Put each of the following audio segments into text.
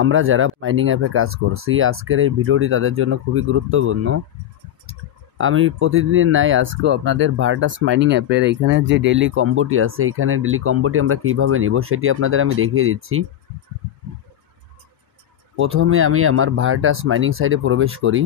আমরা যারা মাইনিং অ্যাপে কাজ করছি, আজকের এই ভিডিওটি তাদের জন্য খুবই গুরুত্বপূর্ণ। আমি প্রতিদিনের নাই আজকেও আপনাদের ভার্টাস মাইনিং অ্যাপের এইখানে যে ডেইলি কম্বোটি আছে, এইখানে ডেইলি কম্বোটি আমরা কীভাবে নিব সেটি আপনাদের আমি দেখিয়ে দিচ্ছি। প্রথমে আমি আমার ভার্টাস মাইনিং সাইটে প্রবেশ করি।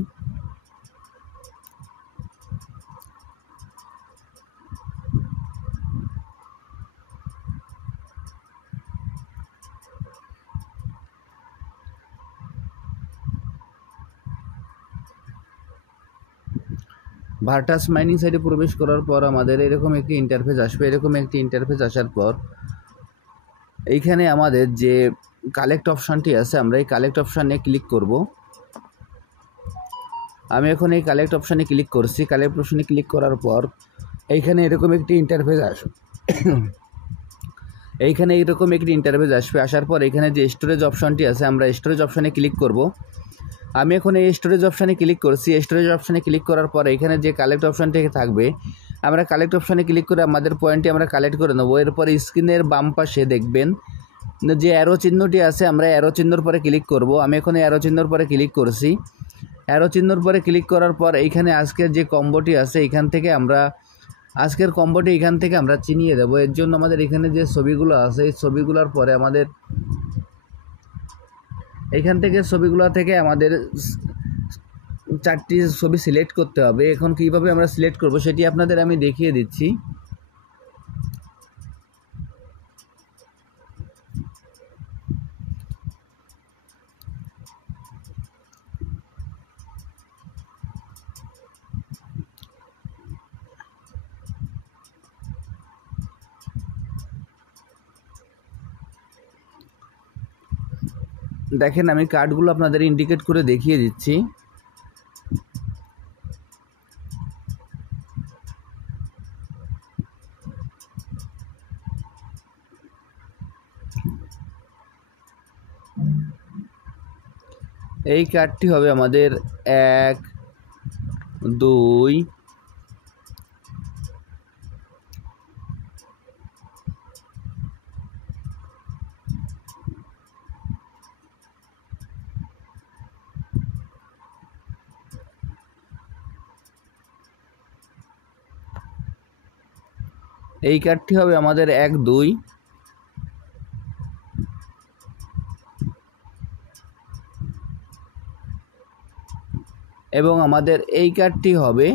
ভার্টাস মাইনিং সাইটে প্রবেশ করার পর আমাদের এরকম একটি ইন্টারফেস আসবে। এরকম একটি ইন্টারফেস আসার পর এইখানে আমাদের যে কালেক্ট অপশানটি আছে, আমরা এই কালেক্ট অপশানে ক্লিক করব। আমি এখন এই কালেক্ট অপশানে ক্লিক করছি। কালেক্ট অপশানে ক্লিক করার পর এইখানে এরকম একটি ইন্টারফেস আসবে। এইখানে এরকম একটি ইন্টারফেস আসবে। আসার পর এখানে যে স্টোরেজ অপশানটি আছে, আমরা স্টোরেজ অপশানে ক্লিক করব। আমি এখন এই স্টোরেজ অপশানে ক্লিক করছি। স্টোরেজ অপশানে ক্লিক করার পর এখানে যে কালেক্ট অপশানটি থাকবে, আমরা কালেক্ট অপশানে ক্লিক করে আমাদের পয়েন্টটি আমরা কালেক্ট করে নেব। এরপর স্ক্রিনের বাম পাশে দেখবেন যে অ্যারো চিহ্নটি আছে, আমরা অ্যারো চিহ্নর পরে ক্লিক করব। আমি এখন অ্যারো চিহ্নর পরে ক্লিক করছি। অ্যারো চিহ্নর পরে ক্লিক করার পর এইখানে আজকের যে কম্বোটি আছে, এখান থেকে আমরা আজকের কম্বোটি এখান থেকে আমরা চিনিয়ে দেবো। এর জন্য আমাদের এখানে যে ছবিগুলো আছে, এই ছবিগুলোর পরে আমাদের এইখান থেকে ছবিগুলো থেকে আমাদের 4টি ছবি সিলেক্ট করতে হবে। এখন কীভাবে আমরা সিলেক্ট করব সেটি আপনাদের আমি দেখিয়ে দিচ্ছি। দেখেন, আমি কার্ডগুলো আপনাদের ইন্ডিকেট করে দেখিয়ে দিচ্ছি। এই কার্ডটি হবে আমাদের 1, 2, এই কার্ডটি হবে আমাদের 1, 2, এবং আমাদের এই কার্ডটি হবে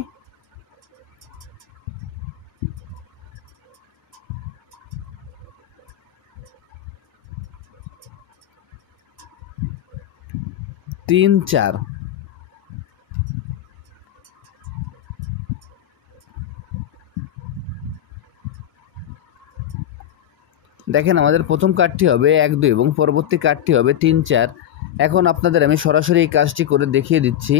3, 4। দেখেন, আমাদের প্রথম কার্ডটি হবে 1, 2 এবং পরবর্তী কার্ডটি হবে 3, 4। এখন আপনাদের আমি সরাসরি এই কাজটি করে দেখিয়ে দিচ্ছি।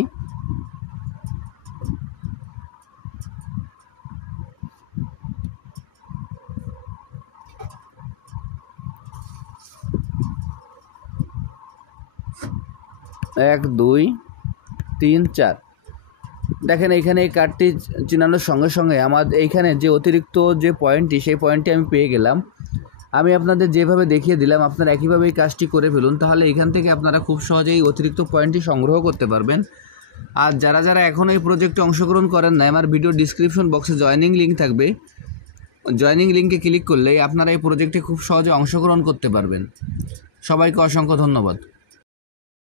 এক, 2, 3, 4। দেখেন, এইখানে এই কার্ডটি চিনানোর সঙ্গে সঙ্গে আমার এইখানে যে অতিরিক্ত যে পয়েন্টটি, সেই পয়েন্টটি আমি পেয়ে গেলাম। আমি আপনাদের যেভাবে দেখিয়ে দিলাম, আপনারা একইভাবে এই কাজটি করে ফেলুন। তাহলে এখান থেকে আপনারা খুব সহজেই অতিরিক্ত পয়েন্টটি সংগ্রহ করতে পারবেন। আর যারা যারা এখনও এই প্রজেক্টে অংশগ্রহণ করেন না, আমার ভিডিও ডিসক্রিপশন বক্সে জয়েনিং লিঙ্ক থাকবে। জয়েনিং লিঙ্কে ক্লিক করলেই আপনারা এই প্রজেক্টে খুব সহজে অংশগ্রহণ করতে পারবেন। সবাইকে অসংখ্য ধন্যবাদ।